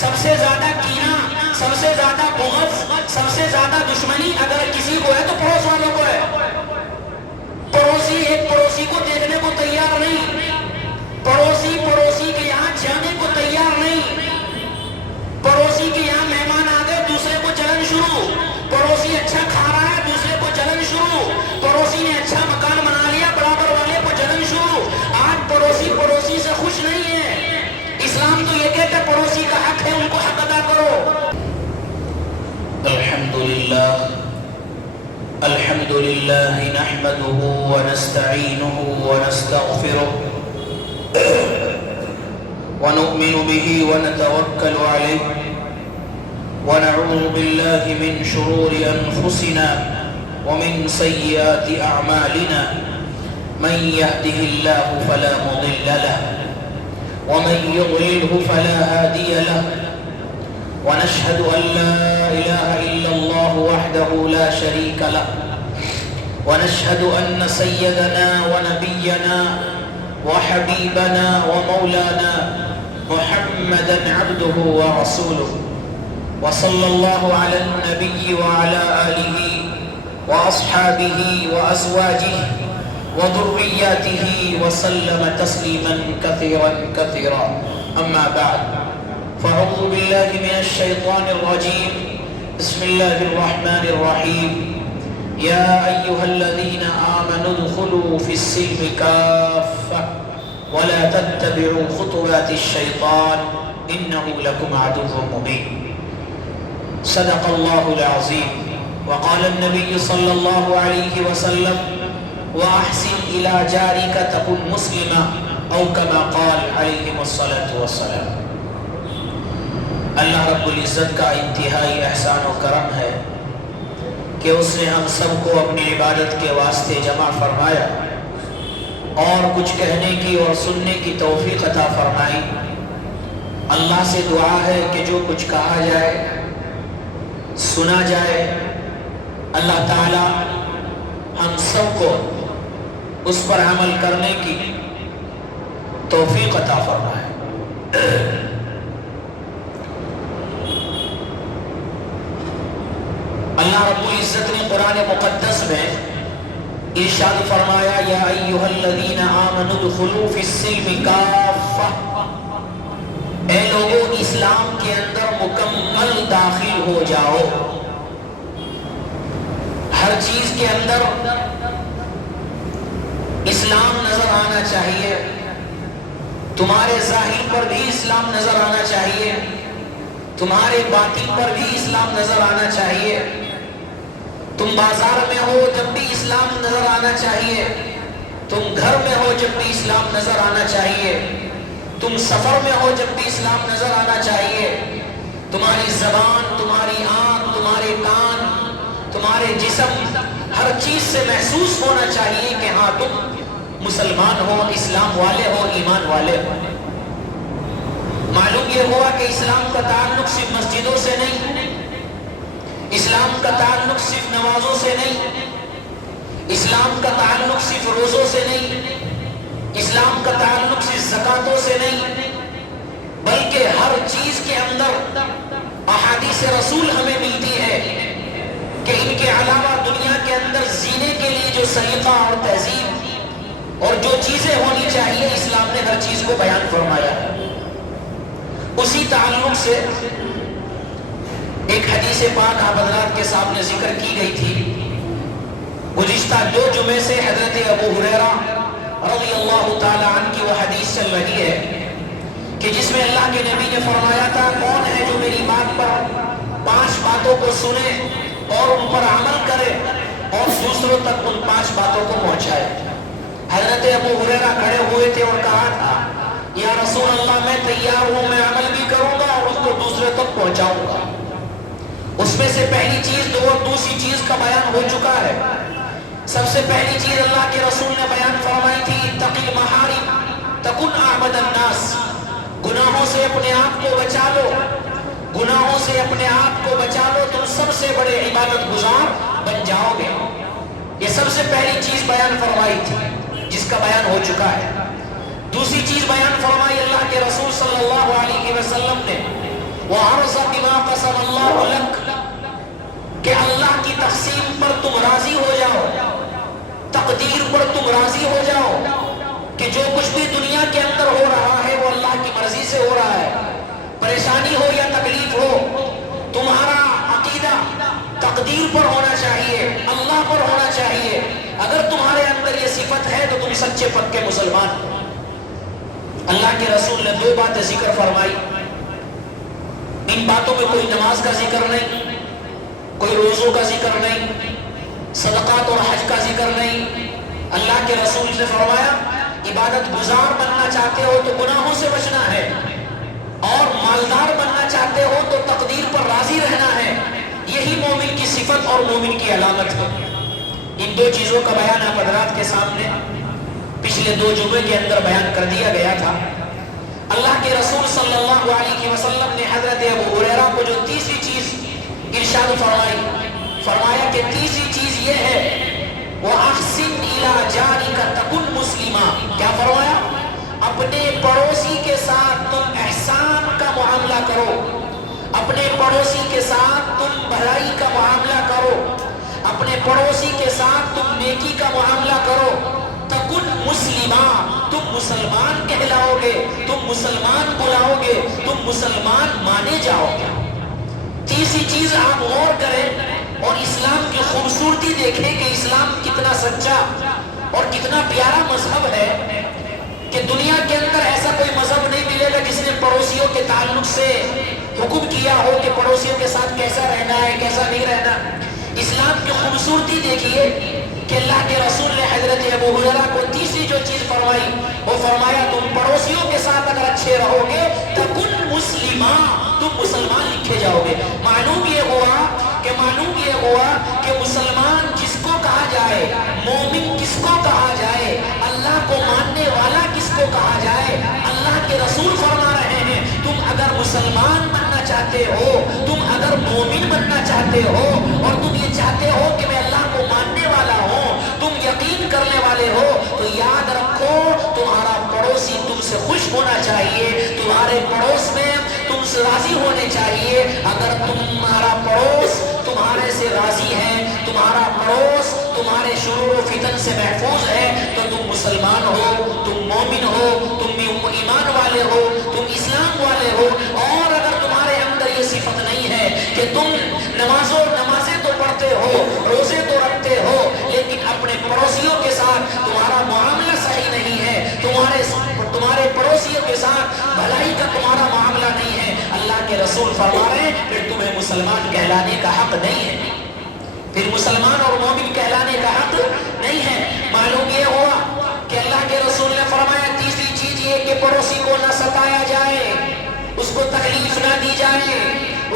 سب سے زیادہ کینہ، سب سے زیادہ بغض، سب سے زیادہ دشمنی اگر کسی کو ہے تو پڑوس والوں کو ہے۔ پڑوسی ایک پڑوسی کو دیکھنے کو تیار نہیں، پڑوسی پڑوسی کے یہاں جانے کو تیار نہیں، پڑوسی کے یہاں مہمان آ گئے دوسرے کو جلن شروع، پڑوسی اچھا کھا رہا ہے دوسرے کو جلن شروع، پڑوسی نے اچھا مکان بنا لیا برابر والے کو جلن شروع۔ آج پڑوسی پڑوسی سے خوش نہیں ہے۔ اسلام تو یہ کہتا ہے پڑوسی کا حق ہے ان کو حق ادا کرو۔ الحمد للہ نحمده ونستعینه ونستغفره ونؤمن به ونتوکل علیہ ونعوذ باللہ من شرور انفسنا ومن سیئات اعمالنا من يهده الله فلا مضل له ومن يضلله فلا هادي له ونشهد أن لا إله إلا الله وحده لا شريك له ونشهد أن سيدنا ونبينا وحبيبنا ومولانا محمدا عبده ورسوله وصلى الله على النبي وعلى آله وأصحابه وأزواجه وذرياته وسلم تسليما كثيرا كثيرا أما بعد فأعوذ بالله من الشيطان الرجيم بسم الله الرحمن الرحيم يا أيها الذين آمنوا ادخلوا في السلم كافة ولا تتبعوا خطوات الشيطان إنه لكم عدو مبين صدق الله العظيم وقال النبي صلى الله عليه وسلم وأحسن إلى جارك تكن مسلما أو كما قال عليه الصلاة والسلام۔ اللہ رب العزت کا انتہائی احسان و کرم ہے کہ اس نے ہم سب کو اپنی عبادت کے واسطے جمع فرمایا اور کچھ کہنے کی اور سننے کی توفیق عطا فرمائی۔ اللہ سے دعا ہے کہ جو کچھ کہا جائے سنا جائے اللہ تعالی ہم سب کو اس پر عمل کرنے کی توفیق عطا فرمائے۔ اللہ رب العزت نے قرآن مقدس میں ارشاد فرمایا یا ایھا الذین آمنوا ادخلوا فی السلم کافہ، اے لوگو اسلام کے اندر مکمل داخل ہو جاؤ۔ ہر چیز کے اندر اسلام نظر آنا چاہیے، تمہارے ظاہر پر بھی اسلام نظر آنا چاہیے، تمہارے باطن پر بھی اسلام نظر آنا چاہیے۔ تم بازار میں ہو جب بھی اسلام نظر آنا چاہیے، تم گھر میں ہو جب بھی اسلام نظر آنا چاہیے، تم سفر میں ہو جب بھی اسلام نظر آنا چاہیے۔ تمہاری زبان، تمہاری آنکھ، تمہارے کان، تمہارے جسم، ہر چیز سے محسوس ہونا چاہیے کہ ہاں تم مسلمان ہو، اسلام والے ہو، ایمان والے ہو۔ معلوم یہ ہوا کہ اسلام کا تعلق صرف مسجدوں سے نہیں، اسلام کا تعلق صرف نمازوں سے نہیں، اسلام کا تعلق صرف روزوں سے نہیں، اسلام کا تعلق صرف زکاتوں سے نہیں، بلکہ ہر چیز کے اندر احادیث رسول ہمیں ملتی ہے کہ ان کے علاوہ دنیا کے اندر جینے کے لیے جو سلیقہ اور تہذیب اور جو چیزیں ہونی چاہیے اسلام نے ہر چیز کو بیان فرمایا ہے۔ اسی تعلق سے ایک حدیث پاک آپ حضرات کے سامنے ذکر کی گئی تھی۔ گزشتہ 2 جمعے سے حضرت ابو ہریرہ رضی اللہ تعالی عنہ کی وہ حدیث چل رہی ہے کہ جس میں اللہ کے نبی نے فرمایا تھا کون ہے جو میری بات پر 5 باتوں کو سنے اور ان پر عمل کرے اور دوسروں تک ان 5 باتوں کو پہنچائے۔ حضرت ابو ہریرہ کھڑے ہوئے تھے اور کہا تھا یا رسول اللہ میں تیار ہوں، میں عمل بھی کروں گا اور اس کو دوسرے تک پہنچاؤں گا۔ اس میں سے پہلی چیز اور دوسری چیز کا بیان ہو چکا ہے۔ سب سے پہلی چیز اللہ کے رسول نے بیان فرمائی تھی اتقی المحارم تکن اعبد الناس، گناہوں سے اپنے آپ کو بچا لو، گناہوں سے اپنے آپ کو بچا لو، تم سب سے بڑے عبادت گزار بن جاؤ گے۔ یہ سب سے پہلی چیز بیان فرمائی تھی جس کا بیان ہو چکا ہے۔ دوسری چیز بیان فرمائی اللہ کے رسول صلی اللہ علیہ وسلم نے وَعَرْضَ بِمَا قَسَمَ اللَّهُ لَكَ کہ اللہ کی تقسیم پر تم راضی ہو جاؤ، تقدیر پر تم راضی ہو جاؤ کہ جو کچھ بھی دنیا کے اندر ہو رہا ہے وہ اللہ کی مرضی سے ہو رہا ہے. پریشانی ہو یا تکلیف ہو، تمہارا عقیدہ تقدیر پر ہونا چاہیے، اللہ پر ہونا چاہیے. اگر تمہارے اندر یہ صفت ہے تو تم سچے پکے مسلمان. اللہ کے رسول نے دو باتیں ذکر فرمائی. ان باتوں میں کوئی نماز کا ذکر نہیں، کوئی روزوں کا ذکر نہیں، صدقات اور حج کا ذکر نہیں. اللہ کے رسول نے فرمایا عبادت گزار بننا چاہتے ہو تو گناہوں سے بچنا ہے، اور مالدار بننا چاہتے ہو تو تقدیر پر راضی رہنا ہے. یہی مومن کی صفت اور مومن کی علامت ہے. ان دو چیزوں کا بیان آپ حضرات کے سامنے پچھلے 2 جمعے کے اندر بیان کر دیا گیا تھا. اللہ کے رسول صلی اللہ علیہ وسلم نے حضرت ابو ہریرہ کو جو تیسری چیز ارشاد فرمایا کہ تیسری چیز یہ ہے وَأَحْسِنْ إِلَىٰ جَارِكَ تَكُنْ مُسْلِمًا. کیا فرمایا؟ اپنے پڑوسی کے ساتھ تم احسان کا معاملہ کرو، اپنے پڑوسی کے ساتھ تم بھلائی کا معاملہ کرو، اپنے پڑوسی کے ساتھ تم نیکی کا معاملہ کرو. تکن مسلمہ، تم مسلمان کہلاؤ گے، تم مسلمان بلاؤ گے، تم مسلمان مانے جاؤ گے. تیسری چیز آپ غور کریں اور اسلام کی خوبصورتی دیکھیں کہ اسلام کتنا سچا اور کتنا پیارا مذہب ہے کہ دنیا کے اندر ایسا کوئی مذہب نہیں ملے گا جس نے پڑوسیوں کے تعلق سے حکم کیا ہو کہ پڑوسیوں کے ساتھ کیسا رہنا ہے کیسا نہیں رہنا. اسلام کی خوبصورتی دیکھیے کہ اللہ کے رسول نے حضرت ابو ہریرہ کو تیسری جو چیز فرمائی وہ فرمایا تم پڑوسیوں کے ساتھ اگر اچھے رہو گے تکن مسلمہ، تم مسلمان لکھے جاؤ گے. معلوم یہ ہوا کہ مسلمان کس کو کہا جائے، مومن کس کو کہا جائے، اللہ کو ماننے والا کس کو کہا جائے. اللہ کے رسول فرما رہے ہیں تم اگر مسلمان بننا چاہتے ہو، تم اگر مومن بننا چاہتے ہو اور تم یہ چاہتے ہو کہ میں اللہ کو ماننے والا ہوں، تم یقین کرنے والے ہو، تو یاد رکھو تمہارا پڑوسی تم سے خوش ہونا چاہیے، تمہارے پڑوس میں تم سے راضی ہونے چاہیے. اگر تمہارا پڑوس تمہارے سے راضی ہے، تمہارا پڑوس تمہارے شرور و فتن سے محفوظ ہے تو تم مسلمان ہو، تم مومن ہو، تم ایمان والے ہو، تم اسلام والے ہو. اور اگر تمہارے اندر یہ صفت نہیں ہے کہ تم نمازیں تو پڑھتے ہو، روزے تو رکھتے ہو، لیکن اپنے پڑوسیوں کے ساتھ تمہارا معاملہ صحیح نہیں ہے، تمہارے پڑوسیوں کے ساتھ بھلائی کا تمہارا معاملہ نہیں ہے، اللہ کے رسول فرما رہے ہیں پھر تمہیں مسلمان کہلانے کا حق نہیں ہے، پھر مسلمان اور مومن کہلانے کا حق نہیں ہے. معلوم یہ ہوا کہ اللہ کے رسول نے فرمایا تیسری چیز یہ کہ پڑوسی کو نہ ستایا جائے، اس کو تکلیف نہ دی جائے،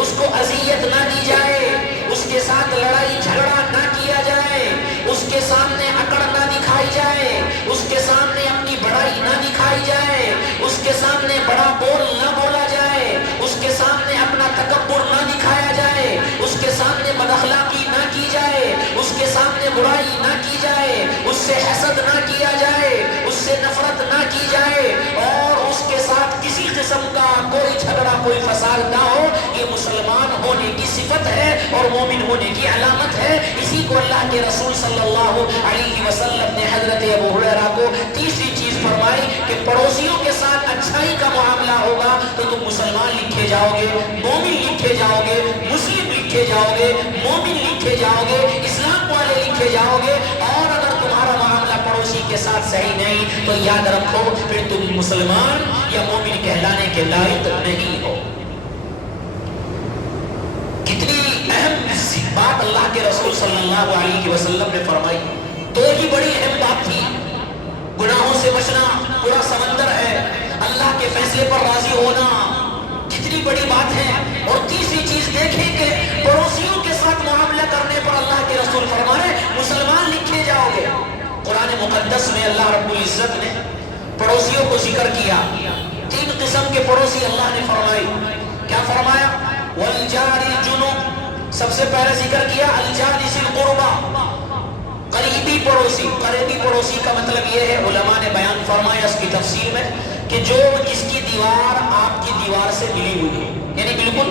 اس کو اذیت نہ دی جائے، اس کے ساتھ لڑائی جھگڑا نہ کیا جائے، اس کے سامنے اکڑ نہ دکھائی جائے، اس کے سامنے اپنی بڑائی نہ دکھائی جائے، اس کے سامنے بڑا بول نہ بولا جائے، اس کے سامنے اپنا تکبر نہ دکھایا جائے، اس کے سامنے بد اخلاقی نہ کی جائے، اس کے سامنے برائی نہ کی جائے، اس سے حسد نہ کیا جائے، اس سے نفرت نہ کی جائے، اور اس کے ساتھ کسی قسم کا کوئی جھگڑا کوئی فساد نہ ہو. یہ مسلمان ہونے کی صفت ہے اور مومن ہونے کی علامت ہے. اسی کو اللہ کے رسول صلی اللہ علیہ وسلم نے حضرت ابو ہریرہ کو تیسری چیز فرمائی کہ پڑوسیوں کے ساتھ اچھائی کا معاملہ ہوگا تو تم مسلمان لکھے جاؤ گے، مومن لکھے جاؤ گے، مسلم لکھے جاؤ گے، مومن لکھے جاؤ گے، اسلام والے لکھے جاؤ گے. اور اگر تمہارا معاملہ پڑوسی کے ساتھ صحیح نہیں تو یاد رکھو پھر تم مسلمان یا مومن کہلانے کے لائق نہیں ہو. کتنی اہم بات اللہ کے رسول صلی اللہ علیہ وسلم نے فرمائی. تو ہی بڑی اہم بات تھی، گناہوں سے بچنا پورا سمندر ہے، اللہ کے فیصلے پر راضی ہونا کتنی بڑی بات ہے. اور تیسری چیز دیکھیں کہ پڑوسیوں کے ساتھ معاملہ کرنے پر اللہ کے رسول فرمائے مسلمان لکھے جاؤ گے. قرآن مقدس میں اللہ رب العزت نے پڑوسیوں کو ذکر کیا. 3 قسم کے پڑوسی اللہ نے فرمائی. کیا فرمایا؟ والجار الجنوب، سب سے پہلے ذکر کیا الجار ذی القربہ، قریبی پڑوسی. قریبی پڑوسی کا مطلب یہ ہے، علماء نے بیان فرمایا اس کی تفسیر میں، کہ جو جس کی دیوار آپ کی دیوار سے ملی ہوئی ہے، یعنی بالکل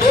2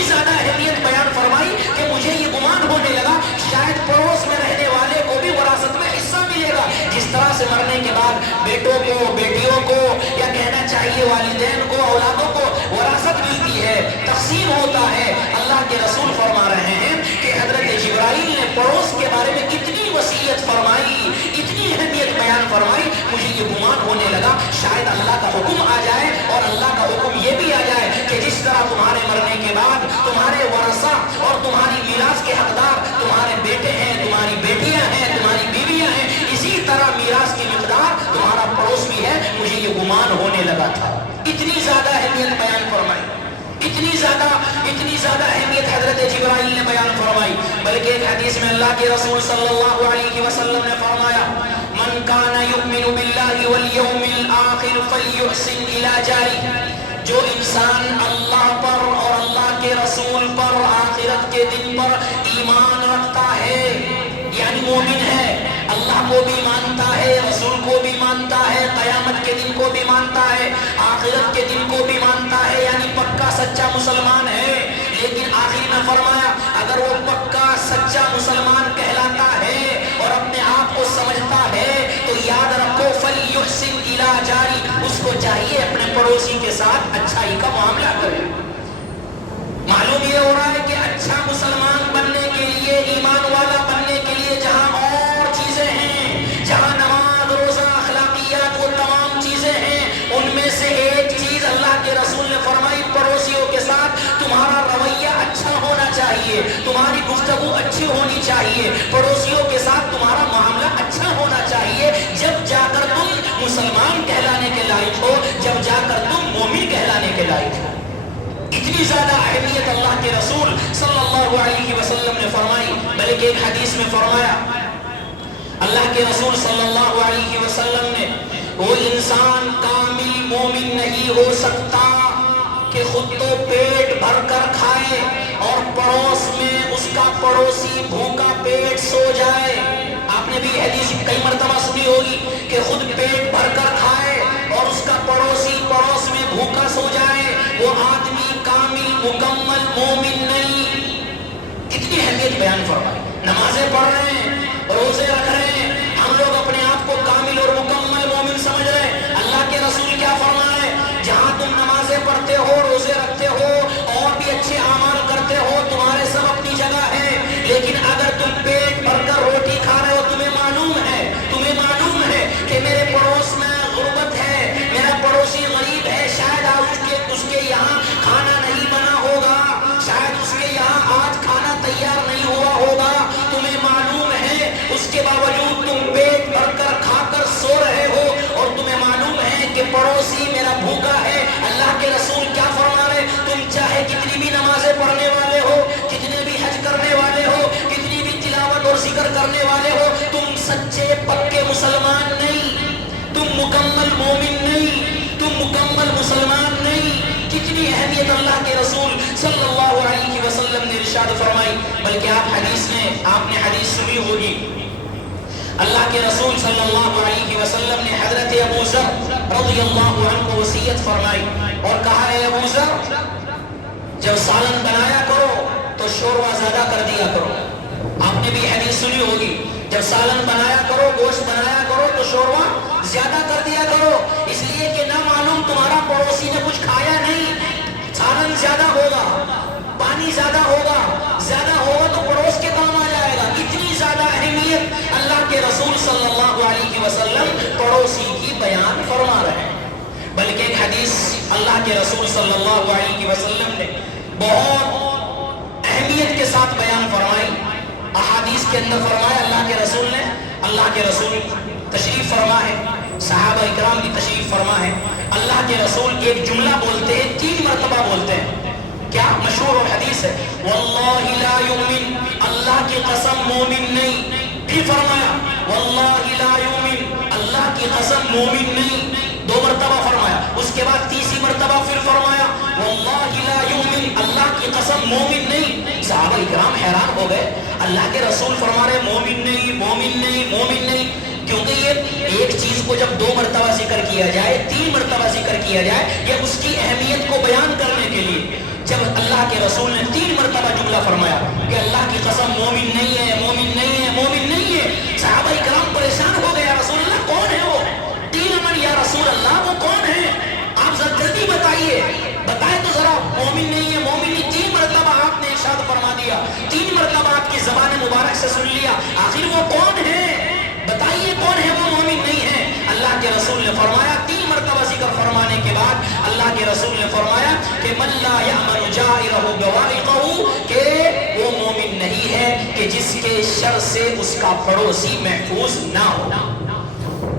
اتنی زیادہ اہمیت بیان فرمائی کہ مجھے یہ گمان ہونے لگا شاید پڑوس میں رہنے والے کو بھی وراثت میں حصہ ملے گا، جس طرح سے مرنے کے بعد بیٹوں کو، بیٹیوں کو، یا کہنا چاہیے والدین کو، اولادوں کو وراثت ملتی ہے، تقسیم ہوتا ہے۔ اللہ کے رسول فرما رہے ہیں کہ حضرت جبرائیل نے پڑوس کے بارے میں اتنی وصیت فرمائی، اتنی اہمیت بیان فرمائی، مجھے یہ گمان ہونے لگا شاید اللہ کا حکم آ جائے اور اللہ کا حکم یہ بھی آ جائے کہ جس طرح تمہارے مرنے کے بعد تمہارے ورثہ اور تمہاری میراث کے حقدار تمہارے بیٹے ہیں، تمہاری بیٹیاں ہیں، تمہاری بیویاں ہیں، اسی طرح میراث کی مقدار تمہارا پڑوس بھی ہے۔ مجھے یہ گمان ہونے لگا تھا۔ اتنی زیادہ اہمیت بیان فرمائی، اتنی زیادہ اہمیت حضرت جبرائیل نے بیان فرمائی۔ بلکہ ایک حدیث میں اللہ کے رسول صلی اللہ علیہ وسلم نے فرمایا من کان یؤمن باللہ والیوم الآخر فلیحسن الی جارہ، جو انسان اللہ پر اور اللہ کے رسول پر، آخرت کے دن پر ایمان رکھتا ہے، یعنی مومن ہے، اللہ کو بھی مانتا ہے، رسول کو بھی مانتا ہے، قیامت کے دن کو بھی مانتا ہے، آخرت کے دن کو بھی مانتا ہے، یعنی پکا سچا مسلمان ہے۔ لیکن آخر میں فرمایا اگر وہ پکا سچا مسلمان کہلاتا ہے اور اپنے آپ کو سمجھتا ہے تو یاد رکھو فلیحسن الی جارہ، اس کو چاہیے اپنے پڑوسی کے ساتھ اچھائی کا معاملہ کرے۔ معلوم یہ ہو رہا ہے کہ اچھا مسلمان بننے کے لیے، ایمان والا بننے کے لیے جہاں اور چیزیں ہیں، جہاں نماز، روزہ، اخلاقیات، وہ تمام چیزیں ہیں، ان میں سے ایک چیز اللہ کے رسول نے فرمائی پڑوسیوں کے ساتھ تمہارا رویہ اچھا ہونا چاہیے، تمہاری گفتگو اچھی ہونی چاہیے، پڑوسیوں کے ساتھ تمہارا معاملہ اچھا ہونا چاہیے، جب جا کر تم مسلمان کہلانے کے لائق ہو، جب جا کر تم مومن کہلانے کے لائق ہو۔ اتنی زیادہ اہمیت اللہ کے رسول صلی اللہ علیہ وسلم نے فرمائی۔ بلکہ ایک حدیث میں فرمایا اللہ کے رسول صلی اللہ علیہ وسلم نے وہ انسان کامل مومن نہیں ہو سکتا کہ خود تو پیٹ بھر کر کھائے اور پڑوس میں اس کا پڑوسی بھوکا پیٹ سو جائے۔ آپ نے بھی حدیث کئی مرتبہ سنی ہوگی کہ خود پیٹ بھر کر کھائے اور اس کا پڑوسی پڑوس میں بھوکا سو جائے، وہ آدمی کامل مکمل مومن نہیں۔ کتنی اہمیت بیان فرمائی۔ نمازیں پڑھ رہے ہیں، روزے رکھ رہے ہیں، ہم لوگ اپنے آپ کو کامل اور مکمل مومن سمجھ رہے ہیں۔ اللہ کے رسول کیا فرمائے؟ جہاں تم نمازیں پڑھتے ہو، روزے رکھتے ہو اور بھی اچھے اعمال کرتے ہو، تمہارے سب اپنی جگہ ہے، لیکن اگر تم پیٹ بھر کر روٹی کھا رہے ہو، تمہیں معلوم ہے کہ میرے پڑوس میں غربت ہے، میرا پڑوسی غریب ہے، شاید آج اس کے یہاں کھانا نہیں بنا ہوگا، شاید اس کے یہاں آج کھانا تیار نہیں ہوا ہوگا، تمہیں معلوم ہے، اس کے باوجود تم پیٹ بھر کر کھا کر سو رہے ہو اور تمہیں معلوم ہے کہ پڑوسی میرا بھوکا ہے۔ اللہ کے رسول کیا فرما رہے؟ تم چاہے کتنی بھی نمازیں پڑھنے والے ہو، کتنے بھی حج کرنے والے ہو، کتنی بھی تلاوت اور ذکر کرنے والے ہو، تم سچے پکے مسلمان نہیں، تم مکمل مومن نہیں، تم مکمل مسلمان نہیں۔ کتنی اہمیت اللہ کے رسول صلی اللہ علیہ وسلم نے ارشاد فرمائی۔ بلکہ آپ نے حدیث سنی ہوگی، اللہ کے رسول صلی اللہ علیہ وسلم نے حضرت ابو ذر رضی اللہ عنہ کو وصیت فرمائی اور کہا اے ابو ذر، جب سالن بنایا کرو تو شوربہ زیادہ کر دیا کرو۔ آپ نے بھی حدیث سنی ہوگی، جب سالن بنایا کرو، گوشت بنایا کرو تو شوربہ زیادہ کر دیا کرو، اس لیے کہ نہ معلوم تمہارا پڑوسی نے کچھ کھایا نہیں، سالن زیادہ ہوگا، پانی زیادہ ہوگا تو پڑوس کے کام آ جائے گا۔ اتنی زیادہ اہمیت اللہ کے رسول صلی اللہ علیہ وسلم پڑوسی کی بیان فرما رہے ہیں۔ بلکہ ایک حدیث اللہ کے رسول صلی اللہ علیہ وسلم نے بہت اہمیت کے ساتھ بیان فرمائی۔ احادیث کے اندر فرمایا اللہ کے رسول تشریف فرما ہے، صحابہ اکرام بھی تشریف فرما ہے۔ اللہ کے رسول ایک جملہ بولتے ہیں، 3 مرتبہ بولتے ہیں۔ کیا مشہور اور حدیث ہے، واللہ لا یؤمن، اللہ کی قسم مومن نہیں۔ پھر فرمایا واللہ لا یؤمن، اللہ کی قسم مومن نہیں، 2 مرتبہ فرمایا۔ اس کے بعد تیسری مرتبہ پھر فرمایا واللہ لا یؤمن، اللہ کی قسم مومن نہیں۔ صحابہ اکرام حیران ہو گئے، اللہ کے رسول فرما رہے مومن نہیں، مومن نہیں، مومن نہیں، کیونکہ یہ ایک چیز کو جب 2 مرتبہ ذکر کیا جائے، 3 مرتبہ ذکر کیا جائے، یہ اس کی اہمیت کو بیان کرنے کے لیے۔ جب اللہ کے رسول نے 3 مرتبہ جملہ فرمایا کہ اللہ کی قسم مومن نہیں ہے، مومن نہیں ہے، مومن نہیں ہے، صحابہ کرام پریشان ہو گئے، یا رسول اللہ کون ہے وہ؟ قیل من یا رسول اللہ، وہ کون ہے؟ آپ ذرا جلدی بتائیے، بتائے تو ذرا، مومن نہیں ہے، مومن نہیں، 3 مرتبہ آپ نے ارشاد فرما دیا، 3 مرتبہ آپ کی زبان مبارک سے سن لیا، آخر وہ کون ہے؟ بتائیے کون ہے وہ مومن نہیں ہے؟ اللہ کے رسول نے فرمایا، 3 مرتبہ ذکر فرمانے کے بعد اللہ کے رسول نے فرمایا کہ من لا یأمن جائرہ بوائقہ، کہ وہ مومن نہیں ہے کہ جس کے شر سے اس کا پڑوسی محفوظ نہ ہو،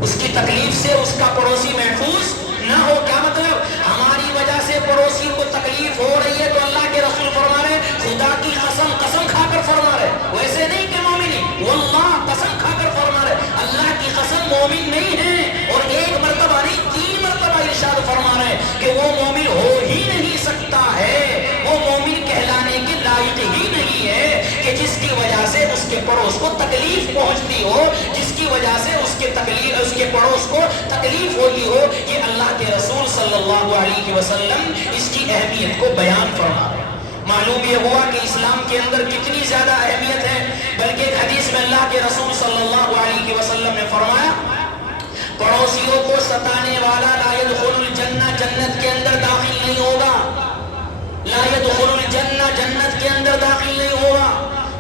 اس کی تکلیف سے اس کا پڑوسی محفوظ نہ ہو۔ کیا مطلب؟ ہماری وجہ سے پڑوسی کو تکلیف ہو رہی ہے تو اللہ کے رسول فرما رہے خدا کی قسم، قسم کھا کر فرما رہے، ویسے نہیں کہ مومنی، واللہ قسم کھا کر فرما رہے اللہ کی قسم مومن نہیں ہے، اور 1 مرتبہ نہیں 3 مرتبہ ارشاد فرما رہے کہ وہ مومن ہو ہی نہیں سکتا ہے، وہ مومن کہلانے کے لائق ہی نہیں ہے کہ جس کی وجہ سے اس کے پڑوس کو تکلیف پہنچتی ہو، جس کی وجہ سے اس کے پڑوس کو تکلیف ہوتی ہو۔ یہ اللہ کے رسول صلی اللہ علیہ وسلم اس کی اہمیت کو بیان فرما رہے ہیں۔ معلوم یہ ہوا کہ اسلام کے اندر کتنی زیادہ اہمیت ہے، بلکہ ایک حدیث میں اللہ کے رسول صلی اللہ علیہ وسلم نے فرمایا پڑوسیوں کو ستانے والا لا يدخل الجنہ، جنت کے اندر داخل نہیں ہوگا، لا يدخل الجنہ، جنت کے اندر داخل نہیں ہوگا۔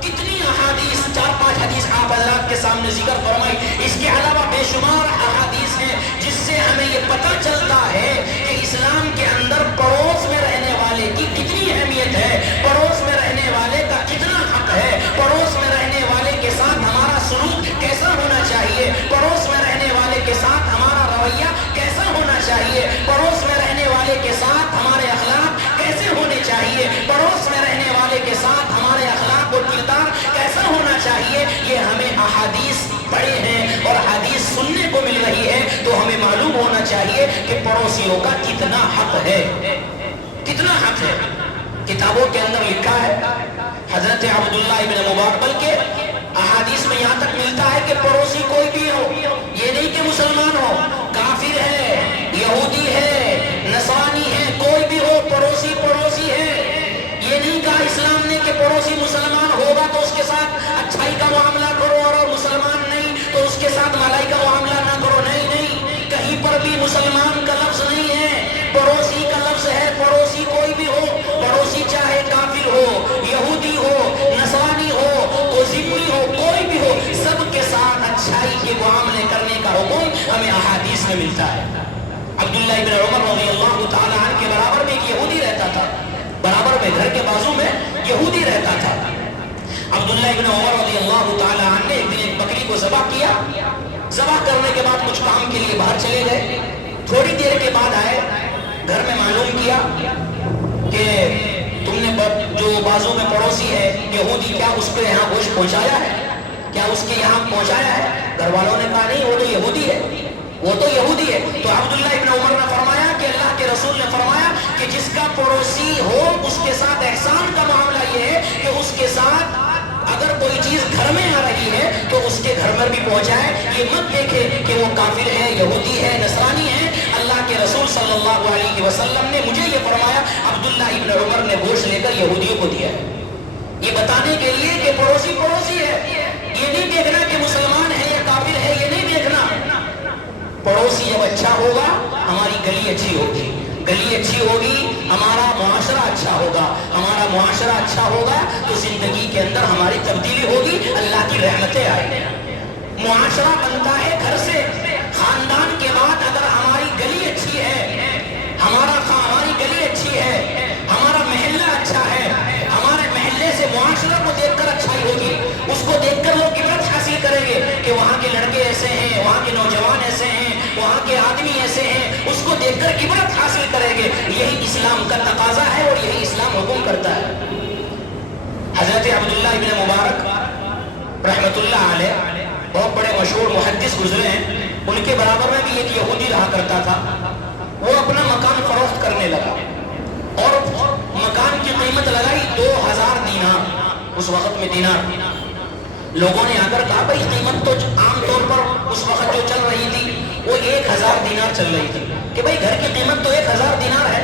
کتنی احادیث، 4-5 حدیث آپ حضرات کے سامنے ذکر فرمائی، اس کے علاوہ بے شمار احادیث ہیں جس سے ہمیں یہ پتہ چلتا ہے کہ اسلام کے اندر پڑوس میں رہنے والے کی کتنی اہمیت ہے، پڑوس میں رہنے والے کا کتنا حق ہے، پڑوس میں رہنے والے کے ساتھ ہمارا سلوک کیسا ہونا چاہیے، پڑوس میں رہنے والے کے ساتھ ہمارا رویہ کیسا ہونا چاہیے، پڑوس میں رہنے والے کے ساتھ ہمارے اخلاق کیسے ہونے چاہیے، پڑوس میں رہنے والے کے ساتھ ہمارے اخلاق و کردار کیسا ہونا چاہیے، یہ ہمیں احادیث پڑھے ہیں اور حدیث سننے کو مل رہی ہے تو ہمیں معلوم ہونا چاہیے کہ پڑوسیوں کا کتنا حق ہے، کتنا حق ہے۔ کتابوں کے اندر لکھا ہے حضرت عبداللہ ابن مبارک، بلکہ احادیث میں یہاں تک ملتا ہے کہ پڑوسی کوئی بھی ہو، یہ نہیں کہ مسلمان ہو، کافر ہے، یہودی ہے، نصرانی ہے، کوئی بھی ہو، پڑوسی پڑوسی ہے۔ یہ نہیں کہا اسلام نے کہ پڑوسی مسلمان ہوگا تو اس کے ساتھ اچھائی کا معاملہ کرو اور مسلمان نہیں تو اس کے ساتھ ملائی کا معاملہ نہ کرو، نہیں نہیں، کہیں پر بھی مسلمان کا لفظ نہیں ہے، پڑوسی کا لفظ ہے۔ پڑوسی کوئی بھی ہو، پڑوسی چاہے کافر ہو، یہودی ہو، نصرانی ہو، ذمہ ہو، کوئی بھی ہو، سب کے ساتھ اچھائی کے معاملے کرنے کا حکم ہمیں احادیث میں ملتا ہے۔ عبداللہ ابن عمر رضی اللہ تعالیٰ عنہ کے برابر میں ایک یہودی رہتا تھا، برابر میں گھر کے بازو میں یہودی رہتا تھا۔ عبداللہ ابن عمر رضی اللہ تعالیٰ عنہ نے ایک دن ایک بکری کو ذبح کیا، ذبح کرنے کے بعد کچھ کام کے لیے باہر چلے گئے، تھوڑی دیر کے بعد آئے، گھر میں معلوم کیا کہ تم نے جو بازو میں پڑوسی ہے یہودی، کیا اس کے یہاں گوشت پہنچایا ہے، کیا اس کے یہاں پہنچایا ہے؟ گھر والوں نے کہا نہیں، وہ تو یہودی ہے، وہ تو یہودی ہے۔ تو عبداللہ ابن عمر نے فرمایا کہ اللہ کے رسول نے فرمایا کہ جس کا پڑوسی ہو اس کے ساتھ احسان کا معاملہ یہ ہے کہ اس کے ساتھ اگر کوئی چیز گھر میں آ رہی ہے تو اس کے گھر میں بھی پہنچائے، یہ مت دیکھے کہ وہ کافر ہے، یہودی ہے، نصرانی ہے۔ اللہ کے رسول صلی اللہ علیہ وسلم نے مجھے یہ فرمایا، عبداللہ ابن عمر نے گوشت لے کر یہودیوں کو دیا ہے، یہ بتانے کے لیے کہ پڑوسی پڑوسی ہے، یہ نہیں دیکھنا کہ مسلمان ہے یا کافر ہے، یہ نہیں دیکھنا۔ پڑوسی جب اچھا ہوگا ہماری گلی اچھی ہوگی، گلی اچھی ہوگی ہمارا معاشرہ اچھا ہوگا، ہمارا معاشرہ اچھا ہوگا تو زندگی کے اندر ہماری تبدیلی ہوگی، اللہ کی رحمتیں آئیں گی۔ معاشرہ بنتا ہے گھر سے، خاندان کے بعد اگر ہماری گلی اچھی ہے، ہماری گلی اچھی ہے، ہمارا محلہ اچھا ہے، ہمارے محلے سے معاشرہ کو دیکھ کر اچھائی ہوگی، اس کو دیکھ کر لوگ عبرت حاصل کریں گے کہ وہاں کے لڑکے ایسے ہیں، وہاں کے نوجوان ایسے ہیں، وہاں کے آدمی ایسے ہیں، اس کو دیکھ کر عبرت حاصل کریں گے۔ یہی اسلام کا تقاضا ہے اور یہی اسلام حکم کرتا ہے۔ حضرت عبداللہ ابن مبارک رحمت اللہ علیہ بہت بڑے مشہور محدث گزرے ہیں، ان کے برابر میں بھی ایک یہودی رہا کرتا تھا، وہ اپنا مکان فروخت کرنے لگا اور مکان کی قیمت لگائی 2000 دینار، اس وقت میں دینار۔ لوگوں نے آ کر کہا بھائی قیمت تو عام طور پر اس وقت جو چل رہی تھی وہ 1000 دینار چل رہی تھی، کہ بھائی گھر کی قیمت تو 1000 دینار ہے،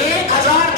1000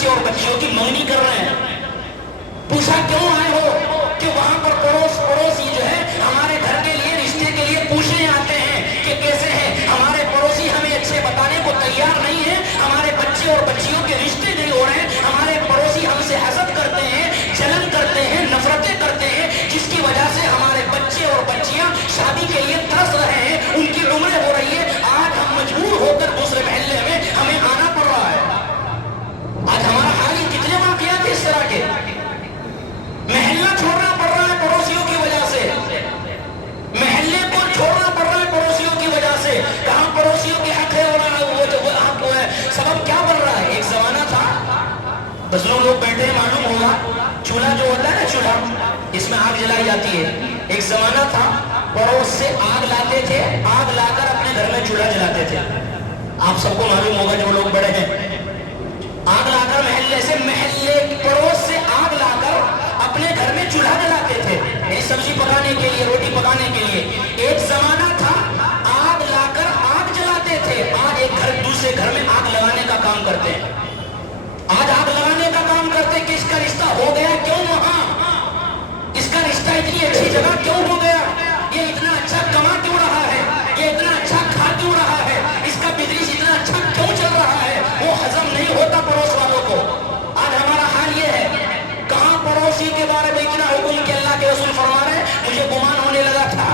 بچے اور بچیوں کی منگنی کر رہے ہیں. پوچھا کیوں آئے ہو؟ کہ وہاں پر پڑوسی جو ہے ہمارے گھر کے لیے رشتے کے لیے پوچھنے آتے ہیں کہ کیسے ہیں. ہمارے پڑوسی ہمیں اچھے بتانے کو تیار نہیں ہے. ہمارے بچے اور بچیوں کے رشتے نہیں ہو رہے ہیں. ہمارے پڑوسی ہم سے حسد کرتے ہیں, جلن کرتے ہیں, نفرتیں کرتے ہیں, جس کی وجہ سے ہمارے بچے اور بچیاں شادی کے لیے ترس رہے ہیں, ان کی عمریں ہو رہی ہے. آج ہم مجبور ہو کر دوسرے محلے میں ہمیں آنا پڑ رہا ہے. آج ہمارا حال ہی کتنے واقعات اس طرح کے. محلہ چھوڑنا پڑ رہا ہے پڑوسیوں کی وجہ سے. محلے کو چھوڑنا پڑ رہا ہے پڑوسیوں کی وجہ سے. کہاں پڑوسیوں کے حق ہے اور وہ ہے. سبب کیا بن رہا ہے؟ ایک زمانہ تھا, بزرگ لوگ بیٹھے ہیں, معلوم ہوگا, چولہا جو ہوتا ہے نا, چولہا اس میں آگ جلائی جاتی ہے. ایک زمانہ تھا پڑوس سے آگ لاتے تھے, آگ لا کر اپنے گھر میں چولہا جلاتے تھے. آپ سب کو معلوم ہوگا جو لوگ بڑے ہیں. آگ لا کر محلے پڑوس سے آگ لا کر اپنے گھر میں چولہا جلاتے تھے, سبزی پکانے کے لیے, روٹی پکانے کے لیے. ایک زمانہ تھا آگ لا کر آگ جلاتے تھے. آج ایک گھر دوسرے گھر میں آگ لگانے کا کام کرتے ہیں. آج آگ لگانے کا کام کرتے ہیں کہ اس کا رشتہ ہو گیا کیوں وہاں, اس کا رشتہ اتنی اچھی جگہ کیوں ہو گیا, یہ اتنا اچھا کما کیوں رہا ہے, یہ اتنا اچھا کھا کیوں رہا ہے, اس کا بزنس اتنا اچھا کیوں چل رہا ہے. وہ ہضم نہیں ہوتا پڑوس والوں کو. آج ہمارا حال یہ ہے, کہاں پڑوسی کے بارے میں اتنا حکم کہ اللہ کے رسول فرما رہے ہیں, مجھے گمان ہونے لگا تھا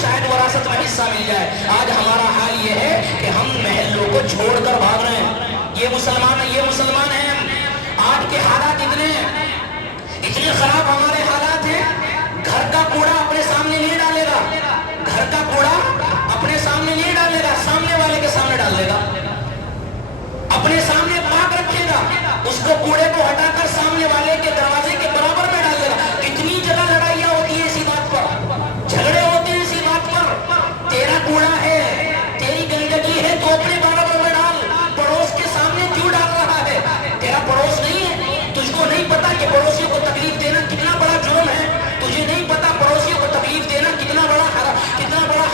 شاید وراثت میں حصہ مل جائے. آج ہمارا حال یہ ہے کہ ہم محلوں کو چھوڑ کر بھاگ رہے ہیں. یہ مسلمان ہیں. آج کے حالات اتنے خراب ہمارے حالات ہیں. گھر کا کوڑا اپنے سامنے نہیں ڈالے گا, گھر کا کوڑا اپنے سامنے نہیں ڈالے گا, سامنے والے کے سامنے ڈال دے گا. اپنے سامنے پاک رکھے گا, اس کو کوڑے کو ہٹا کر سامنے والے کے دروازے کے برابر میں ڈال دے گا. کتنی جگہ لڑائیاں ہوتی ہیں اسی بات پر, جھگڑے ہوتے ہیں اسی بات پر. تیرا کوڑا ہے, تیری گندگی ہے تو اپنے برابر میں ڈال, پڑوس کے سامنے کیوں ڈال رہا ہے؟ تیرا پڑوس نہیں ہے, تجھ کو نہیں پتا کہ پڑوسیوں کو تکلیف دینا کتنا بڑا جرم ہے. تجھے نہیں پتا پڑوسیوں کو تکلیف دینا کتنا بڑا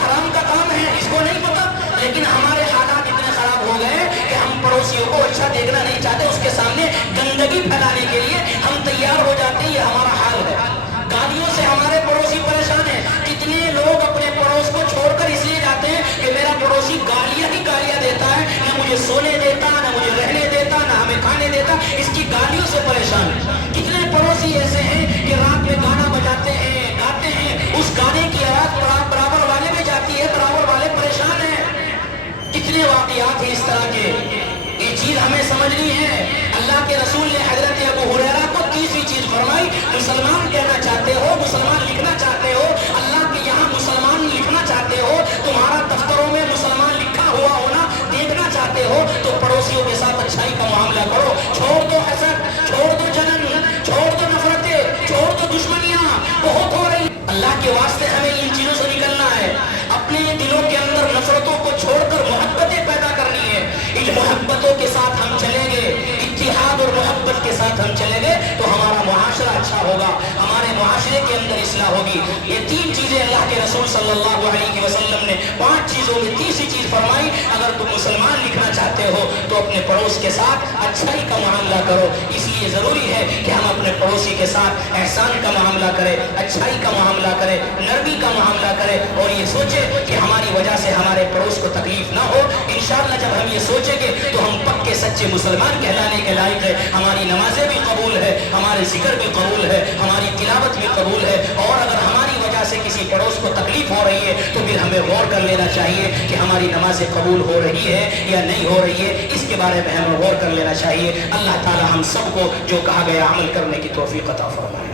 حرام کا کام ہے, اس کو نہیں پتا. لیکن ہمارے حالات اتنے خراب ہو گئے کہ ہم پڑوسیوں کو اچھا دیکھنا نہیں چاہتے, اس کے سامنے گندگی پھیلانے کے لیے ہم تیار ہو جاتے ہیں. یہ ہمارا حال ہے. گالیوں سے ہمارے پڑوسی پریشان ہیں. کتنے لوگ اپنے پڑوس کو چھوڑ کر اس لیے جاتے ہیں کہ میرا پڑوسی گالیاں ہی گالیاں دیتا ہے, نہ مجھے سونے دیتا, نہ مجھے رہنے دیتا, نہ ہمیں کھانے دیتا, اس کی گالیوں سے پریشان. کتنے پڑوسی ایسے ہیں کہ رات میں گانا بجاتے ہیں, گاتے ہیں, اس گانے کی آواز برابر والے میں جاتی ہے, برابر والے پریشان ہیں. کتنے واقعات ہیں اس طرح کے. یہ چیز ہمیں سمجھنی ہے. اللہ کے رسول نے حضرت ابو ہریرہ کو تیسری چیز فرمائی, مسلمان کہنا چاہتے ہو, مسلمان لکھنا چاہتے ہو, اللہ کے یہاں مسلمان لکھنا چاہتے ہو, تمہارا دفتروں میں مسلمان لکھا ہوا ہونا دیکھنا چاہتے ہو, تو پڑوسیوں کے ساتھ اچھائی کا معاملہ کرو. چھوڑ دو حسد, چھوڑ دو جلن, چھوڑ دو نفرتیں, چھوڑ دو دشمنیاں بہت ہو رہی. اللہ کے واسطے ہمیں ان چیزوں سے نکلنا ہے. اپنے دلوں کے اندر نفرتوں کو چھوڑ کر محبتیں پیدا کرنی ہے. ان محبتوں کے ساتھ ہم چلیں گے, اتحاد اور محبت کے ساتھ ہم چلیں گے تو ہمارا معاشرہ اچھا ہوگا, ہمارے معاشرے کے اندر اصلاح ہوگی. یہ 3 چیزیں اللہ کے رسول صلی اللہ علیہ وسلم نے 5 چیزوں میں تیسری چیز فرمائی, اگر تم مسلمان لکھنا چاہتے ہو تو اپنے پڑوس کے ساتھ اچھائی کا معاملہ کرو. اس لیے ضروری ہے کہ ہم اپنے پڑوسی کے ساتھ احسان کا معاملہ کریں, اچھائی کا معاملہ کریں, نرمی کا معاملہ کریں, اور یہ سوچیں کہ ہماری وجہ سے ہمارے پڑوس کو تکلیف نہ ہو. انشاءاللہ جب ہم یہ سوچیں گے تو ہم پکے سچے مسلمان کہلانے کے لائق ہے. ہماری نمازیں بھی قبول ہے, ہمارے ذکر بھی قبول ہے, ہماری تلاوت بھی قبول ہے. اور اگر ہماری وجہ سے کسی پڑوس کو تکلیف ہو رہی ہے تو پھر ہمیں غور کر لینا چاہیے کہ ہماری نمازیں قبول ہو رہی ہے یا نہیں ہو رہی ہے. اس کے بارے میں ہمیں غور کر لینا چاہیے. اللہ تعالی ہم سب کو جو کہا گیا عمل کرنے کی توفیق عطا فرمائے.